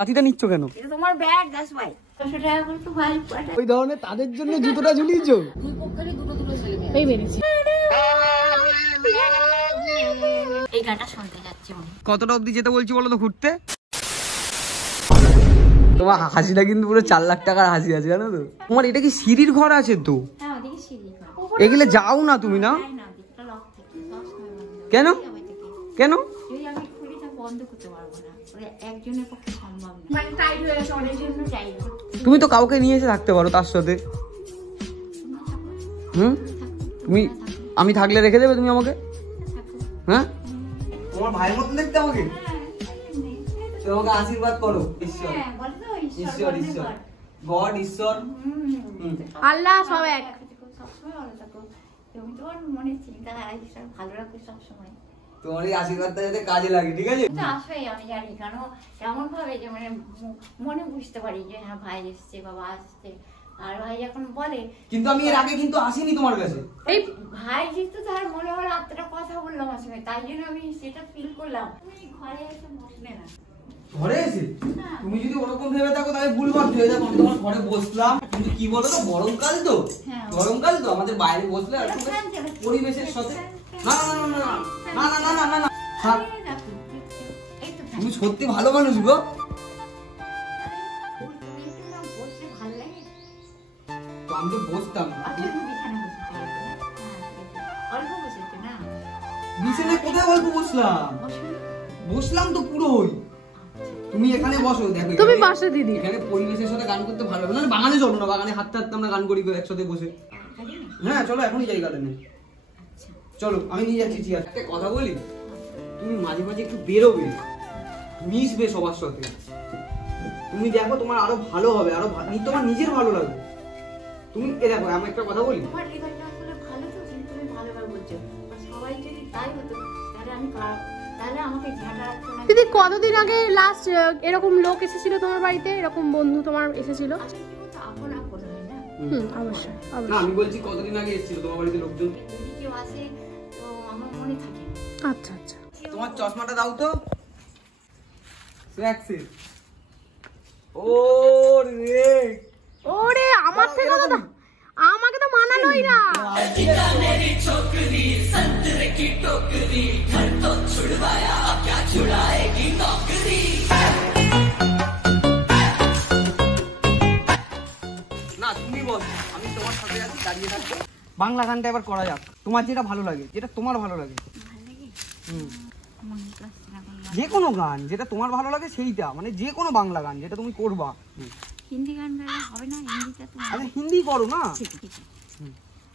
হাতিটা নিচ্ছ কেন? তোমার ব্যাগ 10 ভাই 100 টাকা করে তো ভাই ওই ধরনের তাদের জন্য জুতোটা ঝুলিয়েছো। দুই পক্ষেরই দুটো দুটো ছেলে মেয়ে এই মেরেছে। এই গানটা শুনতে যাচ্ছি আমি। কতটা অবধি যেতে বলছি বলো তো ঘুরতে? তোমার হাসিটা কিন্তু পুরো 4 লাখ টাকার হাসি আছে জানো তো। তোমার এটা কি সিঁড়ির ঘর আছে তো? হ্যাঁ ওদিকে সিঁড়ি। এগুলো যাও না তুমি না? না দিকটা লক থাকে সব সময় বন্ধ। কেন কেন? যদি আমি খুলিটা বন্ধ করতে পারবো না, ওরে একজনের পক্ষে সম্ভব না, মানে টাইট হয়ে গেছে অনেক জন্য চাই। তুমি তো কাউকে নিয়ে এসে থাকতে পারো তার সাথে। তুমি আমি থাকলে রেখে দেবে তুমি আমাকে? হ্যাঁ তোমার ভাইয়ের মতন দেখতে আমাকে। তোমাকে আশীর্বাদ করো ঈশ্বর ঈশ্বর ঈশ্বর গড ঈশ্বর আল্লাহ সব এক। সবসময় ভালো থাকো, তুমি তোমার মনে চিন্তা ঈশ্বর ভালো রাখো সবসময়। তোমার এই আশীর্বাদটা যাতে কাজে লাগে, ঠিক আছে? আসবেই, আমি জানি, কারণ এমন ভাবে যে মানে মনে বুঝতে পারি যে হ্যাঁ ভাই এসছে বাবা আসছে। আর ভাই এখন বলে, কিন্তু আমি এর আগে কিন্তু আসিনি তোমার কাছে। এই ভাই যেহেতু তার মনে হলো আত্মাটা কথা বললাম আসলে, তাই জন্য আমি সেটা ফিল করলাম। তুমি ঘরে এসে বসলে না, ঘরে এসে তুমি যদি ওরকম ভেবে থাকো তাহলে ভুল ভাবছো। এই দেখো আমি তোমার ঘরে বসলাম, কিন্তু কি বলো তো গরমকাল তো, গরমকাল তো আমাদের বাইরে বসলে আর পরিবেশের সাথে না না না না না না না না না। তুমি সত্যি ভালো মানুষ গো। তো আমি তো বসতাম বিছানায়, কোথায় অল্প বসলাম? বসলাম তো পুরোই। তুমি এখানে বসো, দেখো তুমি বসো দিদি। এখানে পরিবেশের সাথে গান করতে ভালো লাগে না? বাগানে চলো না, বাগানে হাঁটতে হাঁটতে আমরা গান করি একসাথে বসে। হ্যাঁ চলো, এখনই যাই গার্ডেনে। চলো আমি নিয়ে যাচ্ছি চেয়ার। একটা কথা বলি, তুমি মাঝে মাঝে একটু বেরোবে, মিশবে সবার সাথে। তুমি দেখো তোমার আরো ভালো হবে, আরো তোমার নিজের ভালো লাগবে। তুমি এ দেখো আমি একটা কথা বলি, তোমার লেখাটা আসলে ভালো তো, কিন্তু তুমি ভালোভাবে বলছো। সবাই যদি তাই হতো তাহলে আমি তাহলে আমাকে ঝাঁটা রাখতো না। দিদি কতদিন আগে লাস্ট এরকম লোক এসেছিল তোমার বাড়িতে, এরকম বন্ধু তোমার এসেছিল? আসলে কি বলতো, আপন আপন হয় না। অবশ্যই না আমি বলছি কতদিন আগে এসেছিল তোমার বাড়িতে লোকজন? যদি কেউ আসে তো আমার মনে থাকে। আচ্ছা আচ্ছা। তোমার চশমাটা দাও তো। ও রে ওরে আমার থেকে তো আমাকে তো মানালোই না। না তুমি বল, আমি তোমার সাথে আছি, দাঁড়িয়ে থাকবো। বাংলা গানটা এবার করা যাক, তোমার যেটা ভালো লাগে, যেটা তোমার ভালো লাগে। যে কোনো গান যেটা তোমার ভালো লাগে সেইটা, মানে যে কোনো বাংলা গান যেটা তুমি করবা। হিন্দি গান গাইলে হবে না? হিন্দিটা তো আরে হিন্দি করো না।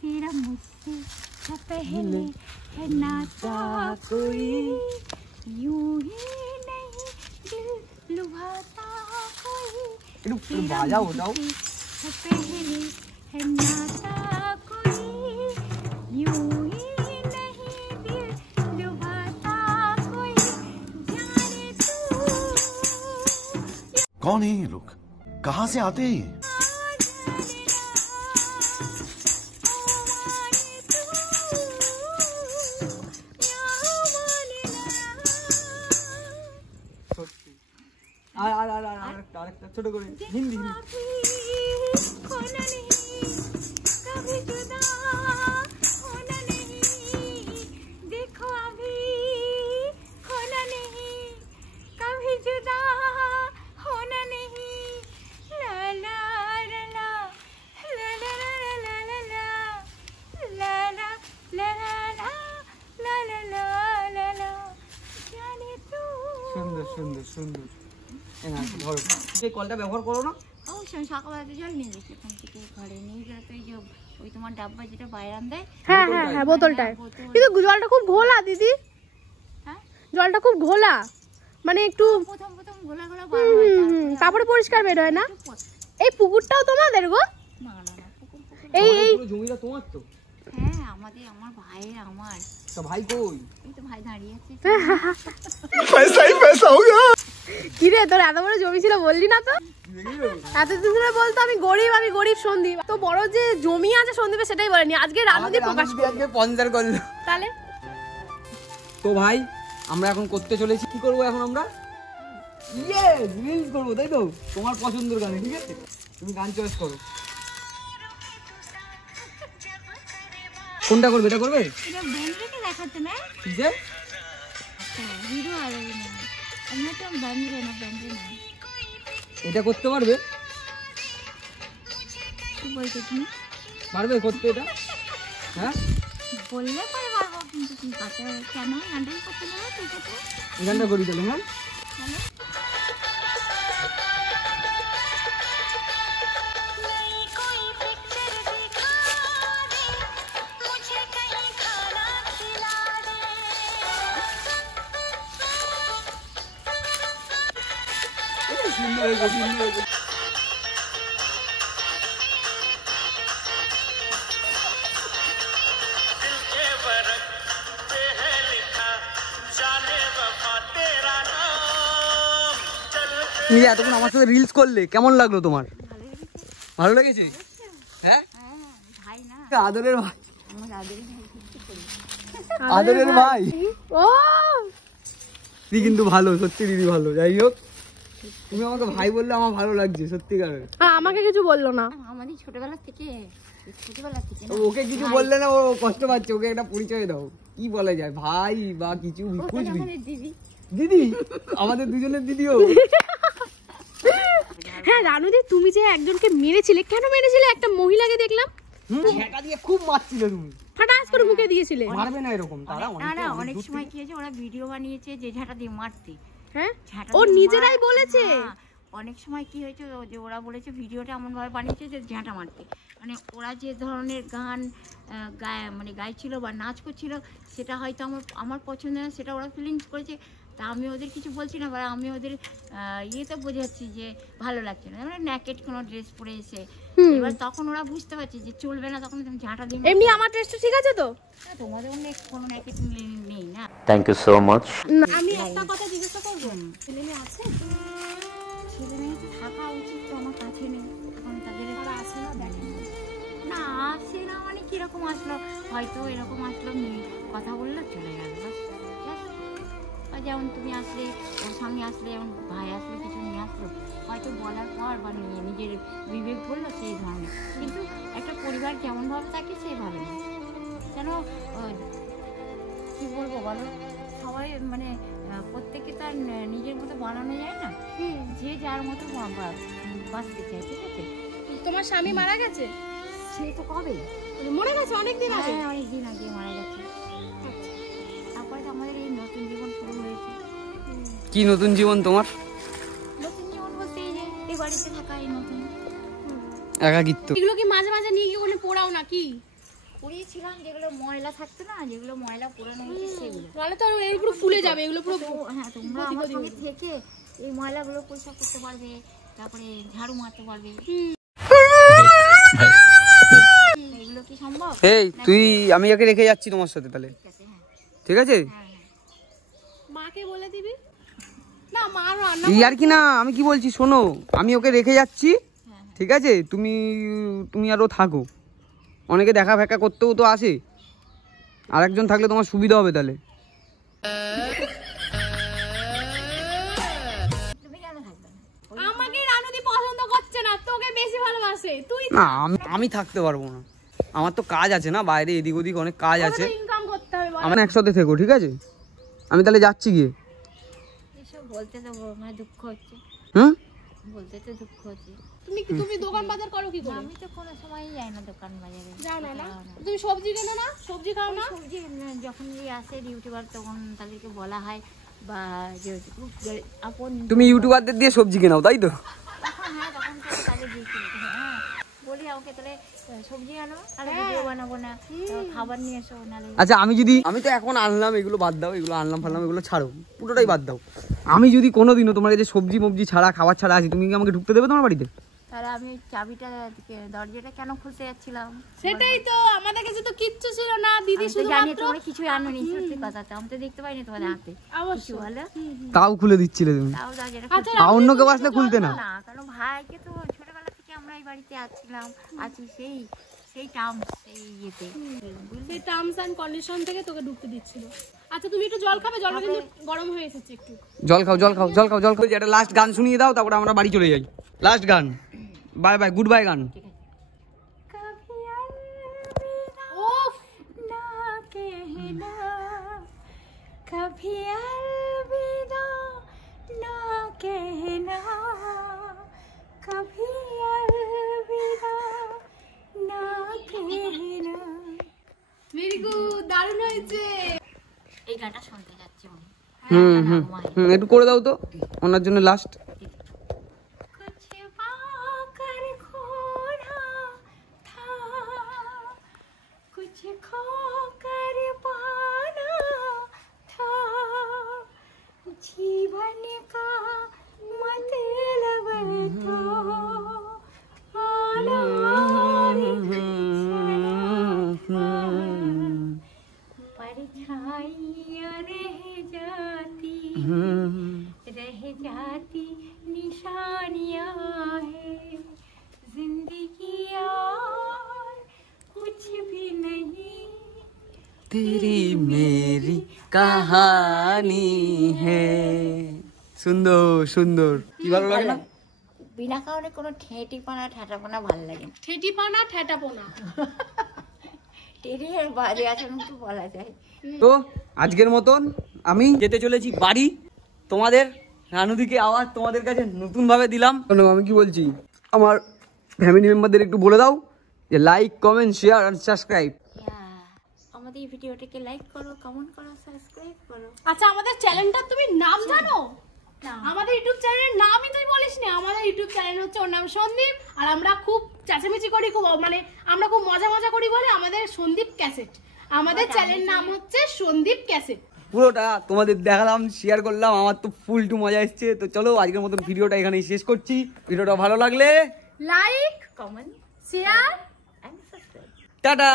तेरा मुझसे पहले है नाता कोई, यूं ही नहीं दिल लुभाता कोई, একটু বাজাও ওটাও। पहले है नाता कोई, यूं ही नहीं दिल लुभाता कोई, जाने तू। कौन है ये लोग, कहाँ से आते हैं? আরেকটা ছোট করে হিন্দি। সুন্দর সুন্দর সুন্দর। ধরো এই কলটা ব্যবহার করো না? অবশ্যই সকালবেলা জল নিয়ে গেছি ওখান থেকে ঘরে নিয়ে গেলে তো এই যে ওই তোমার ডাব্বা যেটা বাইরান দেয়, হ্যাঁ হ্যাঁ হ্যাঁ বোতলটায়। কিন্তু জলটা খুব ঘোলা দিদি। হ্যাঁ জলটা জলটা খুব ঘোলা, মানে একটু প্রথম প্রথম ঘোলা ঘোলা বার হয়, তারপরে পরিষ্কার বের হয় না। এই পুকুরটাও তোমাদের গো? না না না পুকুর এই এই পুরো জমিটা তোমার তো? হ্যাঁ আমাদের, আমার ভাইয়ের। আমার তো ভাই কই? এই তো ভাই দাঁড়িয়ে আছে। पैसा ही पैसा होगा। কি রে তোর এত বড় জমি ছিল বললি না তো? এতদিন ধরে বলতো আমি গরিব সন্দীপ। তো বড় যে জমি আছে সন্দীপে সেটাই বলেনি, আজকে রানুদি প্রকাশ করলো, আজকে স্পন্সর করলো। তাহলে তো ভাই আমরা এখন করতে চলেছি, কি করবো এখন আমরা? ইয়েস, রিলস করবো, তাই তো? তোমার পছন্দের গানে, ঠিক আছে? তুমি গান চয়েস করো, কোনটা করবে? এটা করবে? এটা ব্যান্ডকে দেখাতে না ঠিক আছে, হিরো আর আমি তো ব্যান্ডে না এটা করতে পারবে? কি বলছো তুমি? পারবে করতে এটা? হ্যাঁ, বললে পরে পারবো, কিন্তু কি কথা কেন গানটাই করতে পারবো? ঠিক আছে, এই গানটা করি তাহলে। হ্যাঁ, সুন্দর হয়েছে, সুন্দর হয়েছে। তুমি এতক্ষণ আমার সাথে রিলস করলে, কেমন লাগলো তোমার? ভালো লেগেছে? হ্যাঁ, ভাই না আদরের ভাই, আমার আদরের ভাই কিছু করি আদরের ভাই। ও তুই কিন্তু ভালো, সত্যি দিদি ভালো। যাই হোক, তুমি আমাকে ভাই বললে আমার ভালো লাগছে সত্যিকারের। আমাকে কিছু বললো না। আমাদের ছোটবেলা থেকে না ওকে কিছু বললে না, ও কষ্ট পাচ্ছে, ওকে একটা পরিচয় দাও, কি বলা যায়, ভাই বা কিছু খুঁজবি? আমাদের দিদি দিদি, আমাদের দুজনের দিদিও। হ্যাঁ রানুদি, তুমি যে একজনকে মেরেছিলে, কেন মেরেছিলে? একটা মহিলাকে দেখলাম ঝেঁটা দিয়ে খুব মারছিলে তুমি, ফাটাস করে মুখে দিয়েছিলে। মারবে না এরকম, তারা না অনেক সময় কি হয়েছে, ওরা ভিডিও বানিয়েছে যে ঝাঁটা দিয়ে মারতে। হ্যাঁ, ঝাঁটা ও দিয়ে নিজেরাই বলেছে। অনেক সময় কি হয়েছে যে ওরা বলেছে ভিডিওটা এমন ভাবে বানিয়েছে যে ঝাঁটা মারতে, মানে ওরা যে ধরনের গান গাইছিল বা নাচ করছিল, সেটা হয়তো আমার পছন্দ না, সেটা ওরা ফিলিংস করেছে। তা আমি ওদের কিছু বলছি না, বা আমি ওদের ইয়েতে বোঝাচ্ছি যে ভালো লাগছে না, মানে ন্যাকেট কোনো ড্রেস পরে এসে। এবার তখন ওরা বুঝতে পারছে যে চলবে না, তখন তুমি ঝাঁটা দিন। এমনি আমার ড্রেসটা ঠিক আছে তো? তোমাদের অন্য কোনো ন্যাকেট নেই না। Thank you so much. আমি একটা কথা জিজ্ঞাসা করবো, ছেলে মেয়ে আছে? ছেলে মেয়ে তো থাকা উচিত, তো আমার কাছে নেই এখন, তাদের আসে না, দেখেন না, আসে না মানে কিরকম আসলো, হয়তো এরকম আসলো, কথা বললো চলে গেল, যেমন তুমি আসলে, ওর সঙ্গে আসলে, যেমন ভাই আসলে কিছু নিয়ে আসলো, হয়তো বলার পর বা নিজের বিবেক বললো সেই ধরনের। কিন্তু একটা পরিবার যেমনভাবে থাকে সেই ভাবে না, কেন কি বলবো বলো, সবাই মানে প্রত্যেকে তার নিজের মতো বানানো যায় না, যে যার মতো বাঁচতে চায়, ঠিক আছে? তোমার স্বামী মারা গেছে? সে তো কবে মরে গেছে, অনেকদিন আগে। হ্যাঁ, অনেকদিন আগে মারা গেছে। তারপরে তো আমাদের এই নতুন জীবন শুরু হয়েছে। কি নতুন জীবন তোমার? নতুন জীবন বলতে এই যে এই বাড়িতে থাকা, এই নতুন একাকিত্ব। এগুলো কি মাঝে মাঝে নিয়ে গিয়ে ওখানে পোড়াও নাকি? পড়িয়েছিলাম, যেগুলো ময়লা থাকতো না, যেগুলো ময়লা পোড়ানো হয়েছে সেগুলো। তাহলে তো এই পুরো ফুলে যাবে, এগুলো পুরো। হ্যাঁ, তোমরা আমার সঙ্গে থেকে এই ময়লাগুলো পরিষ্কার করতে পারবে, তারপরে ঝাড়ু মারতে পারবে। এগুলো কি সম্ভব? এই তুই, আমি একে রেখে যাচ্ছি তোমার সাথে তাহলে, ঠিক আছে? মাকে বলে দিবি না, মা রান্না। আর কি না, আমি কি বলছি শোনো, আমি ওকে রেখে যাচ্ছি, ঠিক আছে? তুমি আরও থাকো, অনেকে দেখা ফেকা করতেও তো আসে, আর একজন থাকলে তোমার সুবিধা হবে তাহলে। তুমি কেন থাকবে না? আমাকে রানুদি পছন্দ করছে না, তোকে বেশি ভালোবাসে। তুই না, আমি থাকতে পারবো না, আমার তো কাজ আছে না, বাইরে এদিক ওদিক অনেক কাজ আছে, ইনকাম করতে হবে। আমরা একসাথে থেকো, ঠিক আছে? আমি তাহলে যাচ্ছি গিয়ে। এসব বলতে তো আমার দুঃখ হচ্ছে, হুম, বলতে তো দুঃখ হচ্ছে। তুমি দোকান বাজার করো কি করে? আমি তো কোনো সময়ই যাই না দোকান বাজারে। যাও না? না তুমি সবজি কেনো না? সবজি খাও না? সবজি যখন আসে ইউটিউবার, তখন তাদেরকে বলা হয়, বা যে খুব আপন, তুমি ইউটিউবারদের দিয়ে সবজি কেনাও, তাই তো? তখন হ্যাঁ, তখন তো তাদের দিয়েছি। হ্যাঁ, বলি আমাকে তাহলে সবজি আনো, তাহলে ভিডিও বানাবো না, খাবার নিয়ে এসো, নাহলে। আচ্ছা, আমি তো এখন আনলাম, এগুলো বাদ দাও, এগুলো আনলাম ফানলাম, এগুলো ছাড়ো, পুরোটাই বাদ দাও। আমি যদি কোনোদিনও তোমার কাছে সবজি মবজি ছাড়া, খাবার ছাড়া আসি, তুমি কি আমাকে ঢুকতে দেবে তোমার বাড়িতে? তাহলে আমি চাবিটা, দরজাটা কেন খুলতে যাচ্ছিলাম? সেটাই তো, আমাদের কাছে তো কিচ্ছু ছিল না দিদি, আমি তো শুধু জানি তোমরা কিছুই আনোনি, সত্যি কথা তো, আমি তো দেখতে পাইনি তোমাদের হাতে কিছু, বলো। তাও খুলে দিচ্ছিলে তুমি, তাও দরজাটা আচ্ছা, আর অন্য কেউ আসলে খুলতে না। না, কারণ ভাইকে তো ছোটবেলা থেকে আমরা এই বাড়িতে আছি, সেই টার্মস, সেই ইয়েতে, সেই টার্মস এন্ড কন্ডিশন থেকে তোকে ঢুকতে দিচ্ছিল। আচ্ছা তুমি একটু জল খাবে, জলটা কিন্তু গরম হয়ে এসেছে একটু। জল খাও জল খাও জল খাও জল খাও। একটা লাস্ট গান শুনিয়ে দাও, তারপরে আমরা বাড়ি চলে যাই। লাস্ট গান, বাই বাই, গুড বাই গান। कभी अलविदा ना कहना, कभी अलविदा ना कहना। ভেরি গুড, দারুণ হয়েছে। এই গানটা শুনতে যাচ্ছি আমি। একটু করে দাও তো ওনার জন্য লাস্ট। कुछ पाकर खोना था, कुछ खोकर पाना था, जीवन का मतलब तो आना परछाइयाँ रह जाती निशानियाँ है, जिंदगी और कुछ भी नहीं, तेरी मेरी कहानी है। সুন্দর সুন্দর, কি ভালো লাগে না? বিনা কারণে কোনো ঠেটিপানা ঠেটাপানা ভালো লাগে না। ঠেটিপানা ঠেটাপোনা, টেরি আর বাজে আচরণ তো বলা যায়। তো আজকের মতন আমি যেতে চলেছি বাড়ি। তোমাদের রানুদিকে আওয়াজ তোমাদের কাছে নতুন ভাবে দিলাম। আমি কি বলছি, আমার ফ্যামিলি মেম্বারদের একটু বলে দাও যে লাইক, কমেন্ট, শেয়ার আর সাবস্ক্রাইব। আমাদের এই ভিডিওটাকে লাইক করো, কমেন্ট করো, সাবস্ক্রাইব করো। আচ্ছা আমাদের চ্যানেলটার তুমি নাম জানো? আমাদের ইউটিউব চ্যানেলের নামই তুই বলিস না। আমাদের ইউটিউব চ্যানেল হচ্ছে, ওর নাম সন্দীপ, আর আমরা খুব চেঁচামেচি করি, খুব মানে আমরা খুব মজা করি বলে আমাদের সন্দীপ ক্যাসেট। আমাদের চ্যানেলের নাম হচ্ছে সন্দীপ ক্যাসেট। পুরোটা তোমাদের দেখালাম, শেয়ার করলাম, আমার তো ফুল টু মজা এসছে। তো চলো আজকের মতন ভিডিওটা এখানেই শেষ করছি। ভিডিওটা ভালো লাগলে like, comment, share and subscribe. Tata.